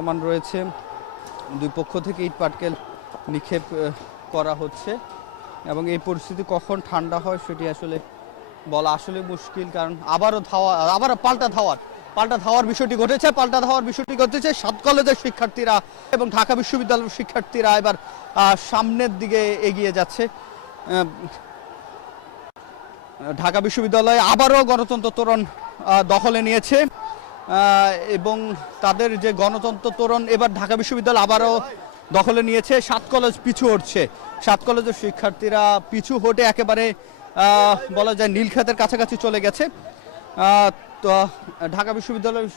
প্রমাণ রয়েছে। দুই পক্ষ থেকে ইট পাটকেল নিক্ষেপ করা হচ্ছে। এবং এই পরিস্থিতি কখন ঠান্ডা হয় সেটি আসলে বলা আসলে মুশকিল, কারণ আবারও ধাওয়া, আবারও পাল্টা ধাওয়ার পাল্টা ধাওয়ার বিষয়টি ঘটেছে, পাল্টা ধাওয়ার বিষয়টি ঘটেছে। সাত কলেজের শিক্ষার্থীরা এবং ঢাকা বিশ্ববিদ্যালয়ের শিক্ষার্থীরা এবার সামনের দিকে এগিয়ে যাচ্ছে। ঢাকা বিশ্ববিদ্যালয়ে আবারও গণতন্ত্র তোরণ দখলে নিয়েছে। এবং তাদের যে গণতন্ত্র তোরণ, এবার ঢাকা বিশ্ববিদ্যালয় আবারও দখলে নিয়েছে। সাত কলেজ পিছু হটছে। সাত কলেজের শিক্ষার্থীরা পিছু হটে একেবারে বলা যায় নীলক্ষেতের কাছাকাছি চলে গেছে। তো ঢাকা বিশ্ববিদ্যালয়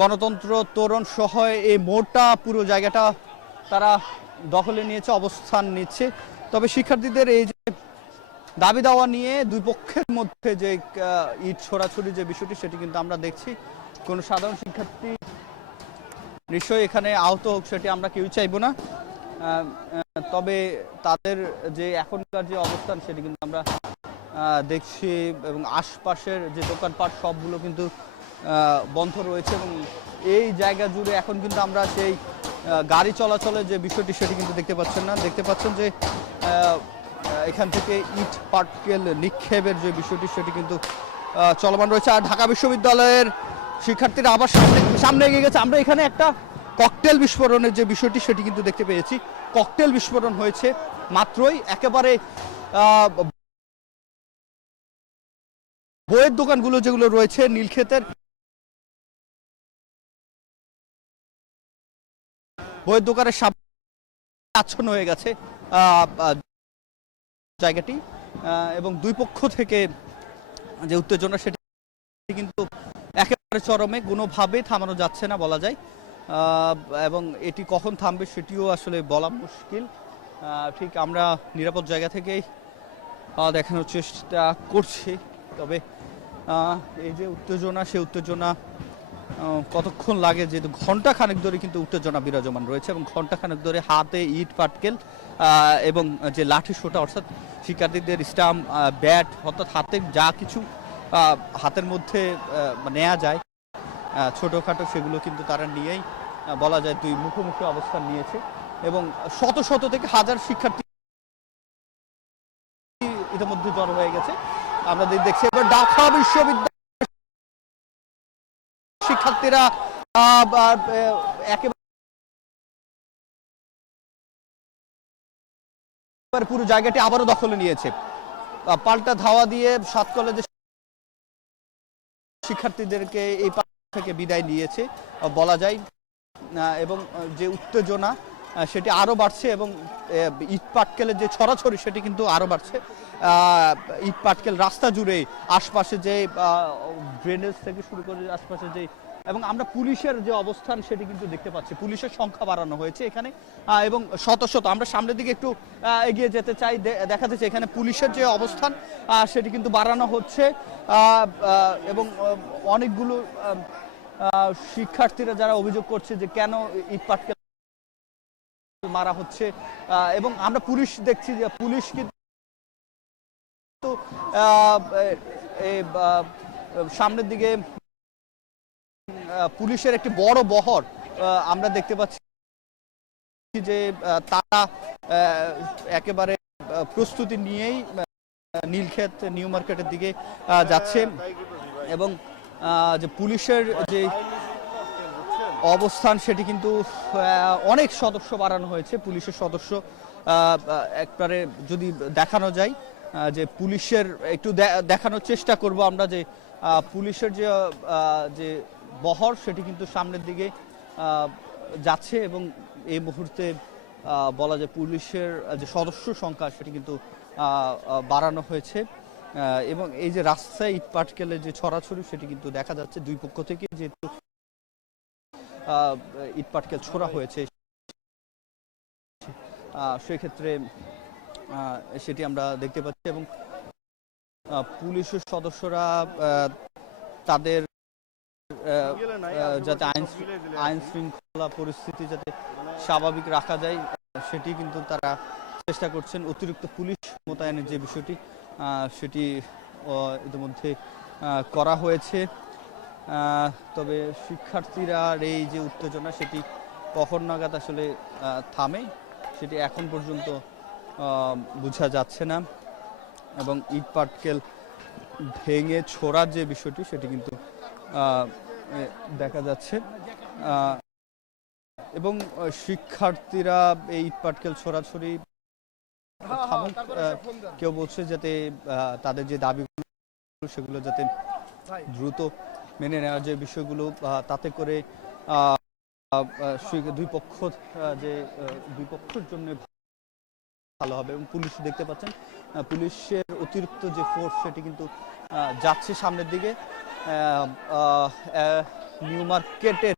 গণতন্ত্র তোরণ সহ এই মোটা পুরো জায়গাটা তারা দখলে নিয়েছে, অবস্থান নিচ্ছে। তবে শিক্ষার্থীদের এই যে দাবি দাওয়া নিয়ে দুই পক্ষের মধ্যে যে ইট ছোড়াছড়ি যে বিষয়টি, সেটি কিন্তু আমরা দেখছি। কোনো সাধারণ শিক্ষার্থী নিশ্চয়ই এখানে আহত হোক, সেটি আমরা কেউ চাইব না। তবে তাদের যে এখনকার যে অবস্থান, সেটি কিন্তু আমরা দেখছি এবং আশপাশের যে দোকানপাট, সবগুলো কিন্তু বন্ধ রয়েছে এবং এই জায়গা জুড়ে এখন কিন্তু আমরা সেই গাড়ি চলাচলের যে বিষয়টি, সেটি কিন্তু দেখতে পাচ্ছেন না। দেখতে পাচ্ছেন যে এখান থেকে ইট পাটকেল নিক্ষেপের যে বিষয়টি, সেটি কিন্তু চলমান রয়েছে। আর ঢাকা বিশ্ববিদ্যালয়ের শিক্ষার্থীরা আবার সামনে সামনে এগিয়ে গেছে। আমরা এখানে একটা ককটেল বিস্ফোরণের যে বিষয়টি, সেটি কিন্তু দেখতে পেয়েছি। ককটেল বিস্ফোরণ হয়েছে মাত্রই একেবারে বইয়ের দোকানগুলো যেগুলো রয়েছে, নীলক্ষেতের বইয়ের দোকানের সামনে আচ্ছন্ন হয়ে গেছে জায়গাটি এবং দুই পক্ষ থেকে যে উত্তেজনা, সেটি কিন্তু চরমে কোনোভাবে থামানো যাচ্ছে না বলা যায়। এবং এটি কখন থামবে সেটিও আসলে বলা মুশকিল। ঠিক আমরা নিরাপদ জায়গা থেকেই দেখানোর চেষ্টা করছি। তবে এই যে উত্তেজনা সে উত্তেজনা কতক্ষণ লাগে যেহেতু ঘণ্টা খানেক ধরে কিন্তু উত্তেজনা বিরাজমান রয়েছে এবং ঘণ্টা খানেক ধরে হাতে ইট, পাটকেল এবং যে লাঠি, সোটা, অর্থাৎ শিক্ষার্থীদের স্টাম্প ব্যাট, অর্থাৎ হাতে যা কিছু হাতের মধ্যে নেওয়া যায়। ছোটখাটো সেগুলো কিন্তু তারা নিয়েই বলা যায় দুই মুখোমুখি অবস্থান নিয়েছে। এবং শত শত থেকে হাজার শিক্ষার্থী ইতিমধ্যে জড়ো হয়ে গেছে। আমরা দেখছি এবার ঢাকা বিশ্ববিদ্যালয় শিক্ষার্থীরা একেবারে পুরো জায়গাটি আবারও দখলে নিয়েছে। পাল্টা ধাওয়া দিয়ে সাত কলেজের শিক্ষার্থীদেরকে এই থেকে বিদায় নিয়েছে। বলা যায় এবং যে উত্তেজনা সেটি আরও বাড়ছে এবং ইট পাটকেলের যে ছড়াছড়ি সেটি কিন্তু আরও বাড়ছে। ইট পাটকেল রাস্তা জুড়ে আশপাশে যে ড্রেনেজ থেকে শুরু করে আশপাশে যে, এবং আমরা পুলিশের যে অবস্থান সেটি কিন্তু দেখতে পাচ্ছি। পুলিশের সংখ্যা বাড়ানো হয়েছে এখানে এবং শত শত। আমরা সামনের দিকে একটু এগিয়ে যেতে চাই, দে- দেখা যাচ্ছে এখানে পুলিশের যে অবস্থান সেটি কিন্তু বাড়ানো হচ্ছে। এবং অনেকগুলো শিক্ষার্থীরা যারা অভিযোগ করছে যে কেন ইট পাটকেল মারা হচ্ছে এবং আমরা পুলিশ দেখছি যে পুলিশ কিন্তু সামনের দিকে পুলিশের একটি বড় বহর আমরা দেখতে পাচ্ছি যে তারা একেবারে প্রস্তুতি নিয়েই নীলক্ষেত, নিউ মার্কেটের দিকে যাচ্ছে এবং যে পুলিশের যে অবস্থান সেটি কিন্তু অনেক সদস্য বাড়ানো হয়েছে, পুলিশের সদস্য একবারে যদি দেখানো যায় যে পুলিশের একটু দেখানোর চেষ্টা করব আমরা যে পুলিশের যে যে বহর সেটি কিন্তু সামনের দিকে যাচ্ছে এবং এই মুহূর্তে বলা যায় পুলিশের যে সদস্য সংখ্যা সেটি কিন্তু বাড়ানো হয়েছে। এবং এই যে রাস্তায় ইট যে ছড়াছড়ি সেটি কিন্তু দেখা যাচ্ছে দুই পক্ষ থেকে, যেহেতু আহ, ইট পাটকেল ছোড়া হয়েছে। সেক্ষেত্রে সেটি আমরা দেখতে পাচ্ছি এবং পুলিশের সদস্যরা তাদের যাতে আইন আইন শৃঙ্খলা পরিস্থিতি যাতে স্বাভাবিক রাখা যায় সেটি কিন্তু তারা চেষ্টা করছেন। অতিরিক্ত পুলিশ মোতায়েনের যে বিষয়টি সেটি ইতিমধ্যে করা হয়েছে। তবে শিক্ষার্থীরা এই যে উত্তেজনা, সেটি কখন নাগাদ আসলে থামে, সেটি এখন পর্যন্ত বোঝা যাচ্ছে না। এবং ইট পাটকেল ভেঙে ছোড়ার যে বিষয়টি, সেটি কিন্তু দেখা যাচ্ছে। এবং শিক্ষার্থীরা এই ইট পাটকেল ছোড়াছড়ি কেউ বলছে যাতে তাদের যে দাবিগুলো, সেগুলো যাতে দ্রুত মেনে নেওয়ার যে বিষয়গুলো তাতে করে দুই পক্ষ যে দুই পক্ষের জন্য ভালো হবে। এবং পুলিশ দেখতে পাচ্ছেন পুলিশের অতিরিক্ত যে ফোর্স সেটি কিন্তু যাচ্ছে সামনের দিকে। নিউ মার্কেটের